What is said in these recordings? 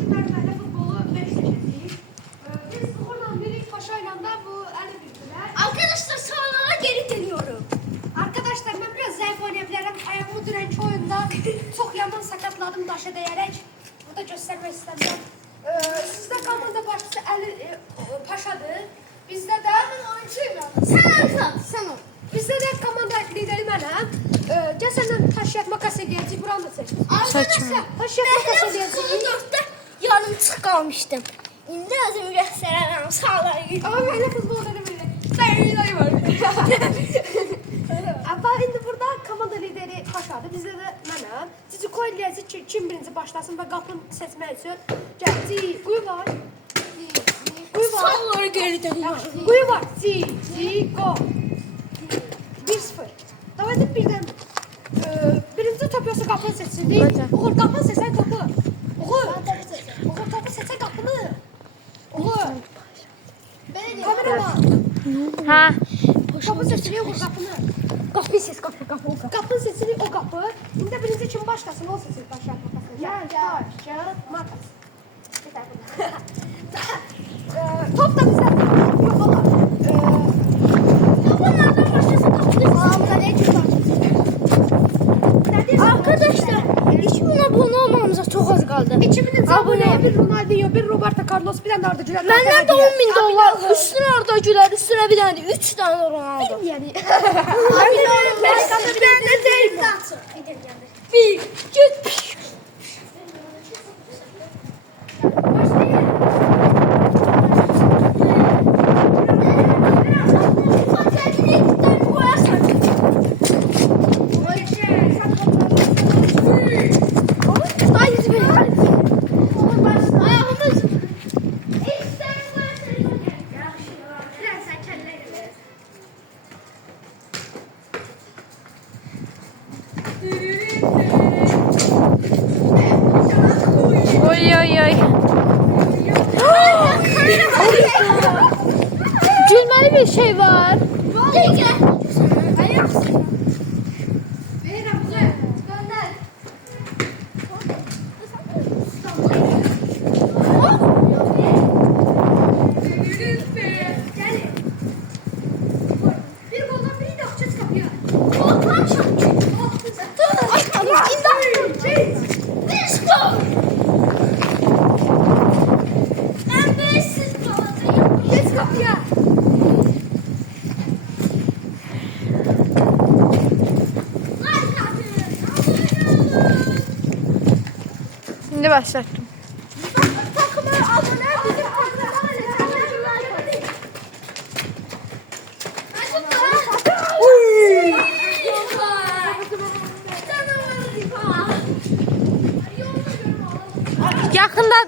Süpermen'le futbolu 5 seçeceğiz. Biz oradan biri Paşa'yla da bu eli bildiler. Arkadaşlar sağlara geri dönüyorum. Arkadaşlar ben biraz zayıf oynayabilirim. Ayağımı dürenç oyunda çok yaman sakatladım daşa değerek. Burada göstermek istemiyorum. Sizde komanda başçısı Paşa'dır. Bizde de Sen ol. Bizde de komanda lideri mənəm. Gəl səndən taşıyaq makas eləyəcəyik. Buranı da seç. Arkadaşlar Taşıyaq makas ben futbolu eləyəcəyik. 4'te yarımçıq qalmışdım. İndi özümü göstərərəm sağlara gidip. Ama böyle futbol denemeli. Ben iyi var. Ama indi burada komanda lideri Paşadır. Bizdə də mənəm. Sizi koy eləyəcək ki, kim birinci başlasın və qapını seçmək üçün. Gəl, quyu var. Quyu var. Sağlara geri dönüyorum. Quyu var. Go. 1-0. Davaydı birden. Birinci top yoxsa qapını seçsin. Oğul, qapını seçsən qapı. Oğul. Oğul, topu seçsən qapını. Oğul. Kameraman. Ha. Kapı sesini oğul qapını. Kapıyı ses kapı. Qapının sesini o qapı. İndi birinci kim başlasın o seçir başlar qapısını. Gel. Makas. Bir tane. Top da bizdə. Yox ola. Bunlardan başlasın kapıyı. Arkadaşlar 2000 abone olmamıza çok az kaldı. 2000 aboneye bir Ronaldinho, bir Roberto Carlos, bir tane de Arda Güler. Benden de 10.000 dolar. Üstüne Arda Güler, üstüne bir tane 3 tane Ronaldo. Yani. Ben de değil. Bir, git. Oy oy oy. Gülmeli bir şey var. Bir goldan biri de açacağız kapıyı. Geç kapıya. Şimdi başlattım.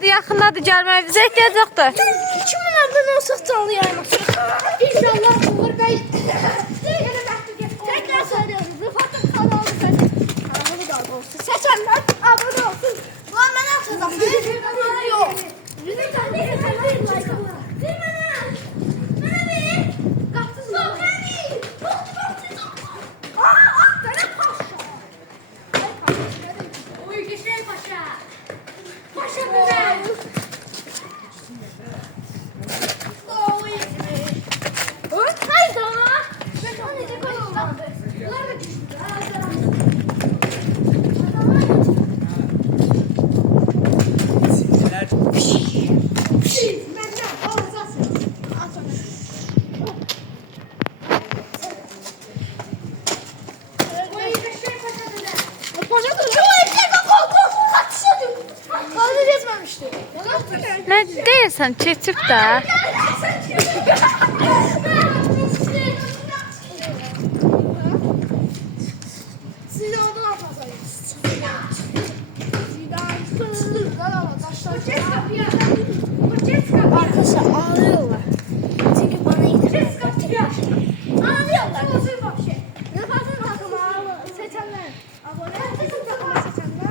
Yaxındadır gəlməyə bizə ehtiyac yoxdur. 2000 abone olsak canlı yaymak. İnşallah Uğur Bey. Tekrar söylüyorum. Rıfat'ın kanalı kanalı da olsun. Seçenler abone olsun. Ulan ben atacağım. Yok. Bir tane seçenler like alır. Değil mi lan? Bana bir. Kaptın mı? Oy geçelim paşa. Paşa güzel. Hayda. Ben onu ne koyacağım? Bunlar da düştü. Benden alacağız. Oy geçelim paşa güzel. Paşa da şu evde kol kaçışıyordum. Kaldı geçmemişti. Nə deyirsən, keçib də. Siz oradan atmasaydınız. Arkadaşlar ağlıyorlar. Çünkü bana gidiyorlar. Ağlıyorlar. Ne fazla takım seçenler. Abone seçenler.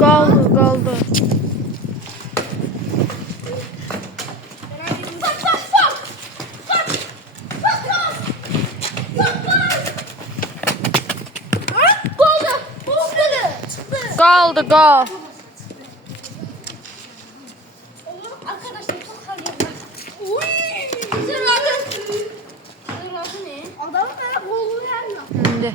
Qaldı. Qaldı, qal. Arkadaşlar çok kayırlar. Adamın böyle kolunu yerine. İndi.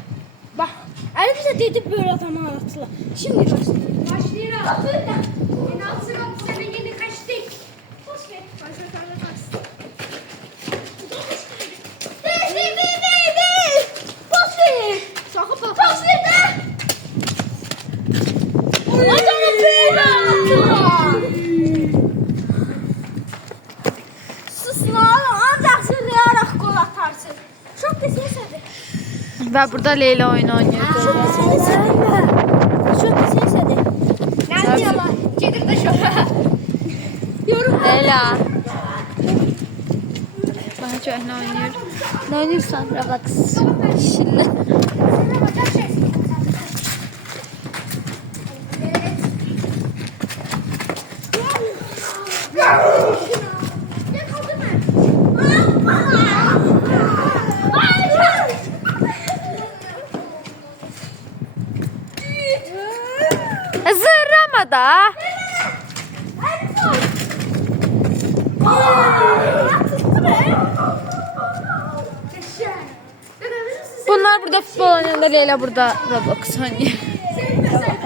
Bak, Ali bize dedi böyle adamı anlattılar. Şimdi görsün. Başlayalım. En sıra bu sene yeni kaçtık. Boş ver. Değil. Pas ver. Sakın bak. Pas ver de. Adamı böyle anlattılar. Sus lan, ancak sırlayarak gol atarsın. Çok da seni sevdi. Və burada Leyla oyun oynayırdı. Çok da seni sevdi. Çok da seni sevdi. Nerede yalan? Gelir de şofa. Yorum. Leyla. Bana köhnə oynayır. Nə oynayırsan? Roblox. Şimdi. Sana bacak şey. Ne kaldı mı? Zırrama da. Bunlar burada futbol oynayanda Leyla burada Roblox oynuyor.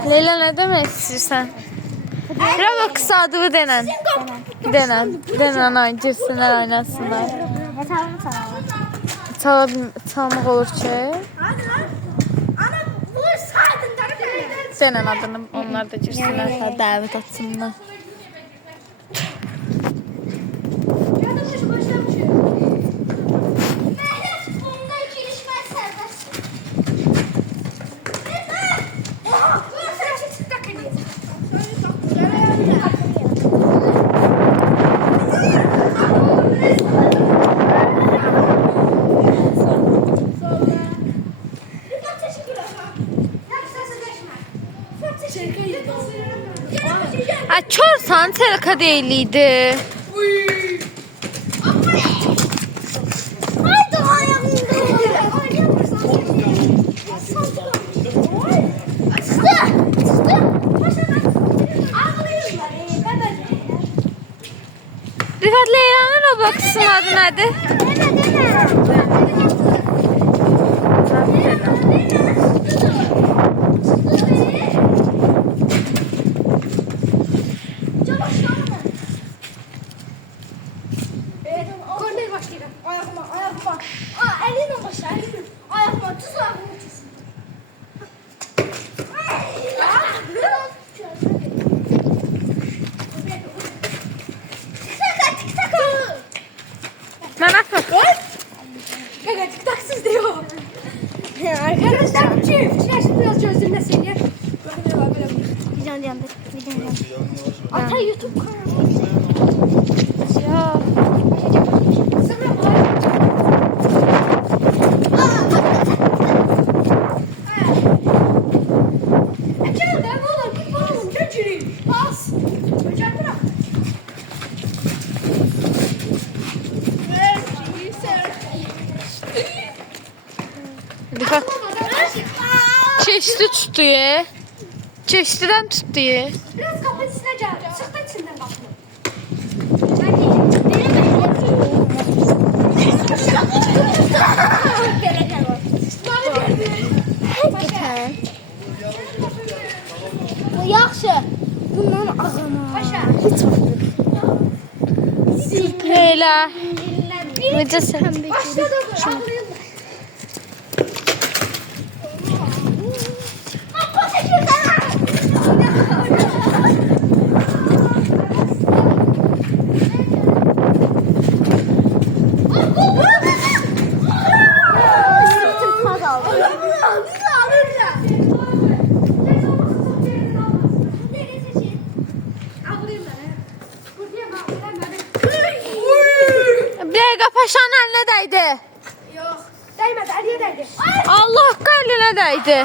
Leyla nə demək istəyirsən? Roblox adını denən. Denən ay girsinlər oynasınlar. Çalmaq olur ki. Denən adını onlar da girsinlər. Dəvət atsınlar. Ay çorsan telka değiliydi. Rifat Leyla'nın Roblox'un adı nedir? Kornel başlayalım. Ayakma. Elinle başla, elinle. Ayakma, tuz ayakma, tuz. Ben atmadım. Kanka tiktaksız diyor. Arkadaşlar. Flash biraz gözlerine seni. Videonun yanında. Ata YouTube kanalı. Ya. Sonra var. Açalım ben oğlum. Git oğlum. Çocuğum. Bas. Hocam bırak. Rifat çeşitli tutuyor. Çeşitlidən tutuyor. Biraz kapısına gel. Çıktı içinden bakma. Hakikaten. Bu yaxşı. Bundan ağama. Paşa. Hiç Leyla. Necəsən? Başladı. Ağlayın. paşanın əlinə dəydi. Yox. Değmedi, Ali'ye değdi. Allah haqqı əlinə dəydi.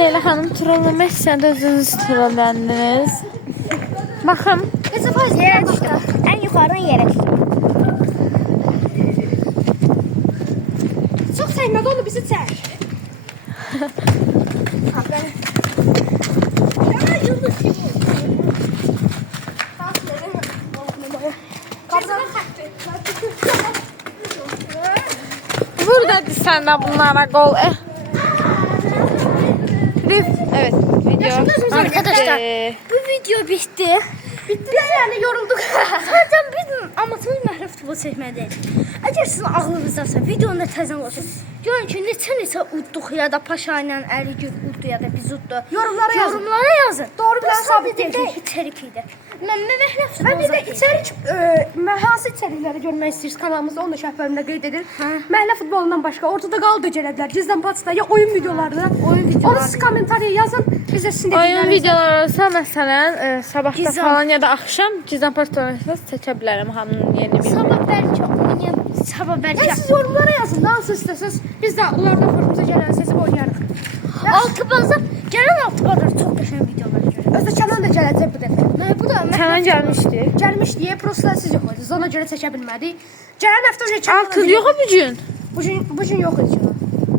Leyla xanım trollemək istədi, özünüz trolləndiniz. Baxın. Yere düştüm. En yukarıdan yere düştüm. Çok sevmedi onu bizi çek. Burada sən də bunlara qol. Evet, video. Arkadaşlar bu video bitti. Bitti yani yorulduk. Zaten biz amatör məhrəf futbol çəkmədik. Əgər sizin ağlınızdasa videonu da təzən olsun. Görün ki neçə udduq ya da Paşa ilə Əligül uddu ya da biz uddu. Yorumlara yazın. Yorumlara yazın. Doğru bilen sabit Sadəcə değil. içerik idi. Mən məhrəf futbol Ben bir de içerik, hansı içerikleri görmek istiyoruz kanalımızda onu da şərh bölümünde qeyd edir. Məhlə futbolundan başka ortada qaldı gələblər. Gizlən patsta ya oyun videolarında. Onu siz kommentariya yazın. Biz də sizin Oyun dediklərinizi. videoları olsa məsələn, sabahda Gizem. falan ya da axşam Gizem Pastorasında çəkə bilərəm hamının yeni bir. Sabah bəlkə oynayaq. Sabah bəlkə. Ya siz yorumlara yazın. Daha nasıl istəsiniz. Biz də onlardan xoşumuza gələn sesi oynayarıq. Altıbazda gələn Altıbazda çox qəşəng videolar görürük. Özdə Kənan da gələcək bu dəfə. Bu da Kənan gəlmişdi. Gəlmiş deyə prosta siz yox idiniz. Ona görə çəkə bilmədik. Gələn həftə önce Kənan. Altı yox bu gün. Bu gün yox idi Kənan.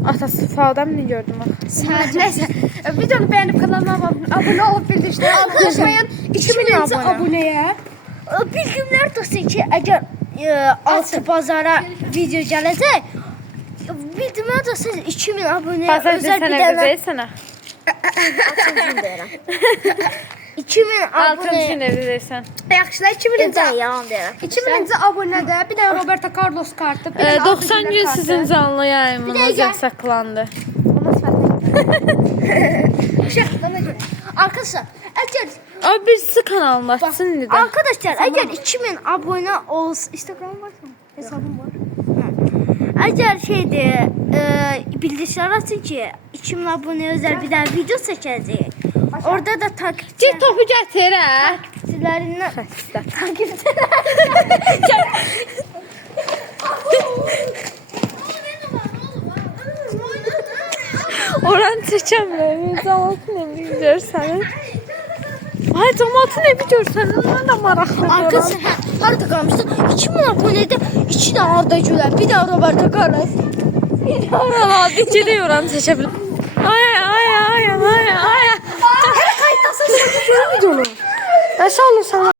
Atası faldan mı gördüm bax. Neyse. Videonu beğenip kanalıma abone olup bildirişleri unutmayın. 2000 aboneye. bildirimlər tutsun ki, əgər Altıbazara video gələcək, bildirimlər tutsun 2000 abunəyə Bazar özəl sən bir evdə dənə deyilsənə. 2000 Altın abunəyə üçün evdə deyilsən. Yaxşılar 2000. yalan deyirəm. 2000. abonede bir de Roberto Carlos kartı. Bir de 90 gün sizin canlı yayımınız yasaklandı. Arkadaşlar, əgər Ama birisi kanalını açsın indi də. Arkadaşlar, əgər 2000 abunə olsun, Instagram var mı? Hesabım var. Əgər şeydir, bildirişlər açın ki, 2000 abunəyə özəl bir dənə video çəkəcəyik. Orada da takipçi Get topu gətir hə. takipçilərindən Oranı çəkəmlər. Cəmatı nə bilirsən? Ay cəmatı nə bilirsən? Mən də maraqlanıram. Arkadaşlar, harada qalmışdı? 2000 abunədə 2 də Arda Güler, bir də Roberto Carlos. Oralar bir də oranı çəkə bilər. Ay. Her kayıttasın sen videonu. Nasıl olur sana?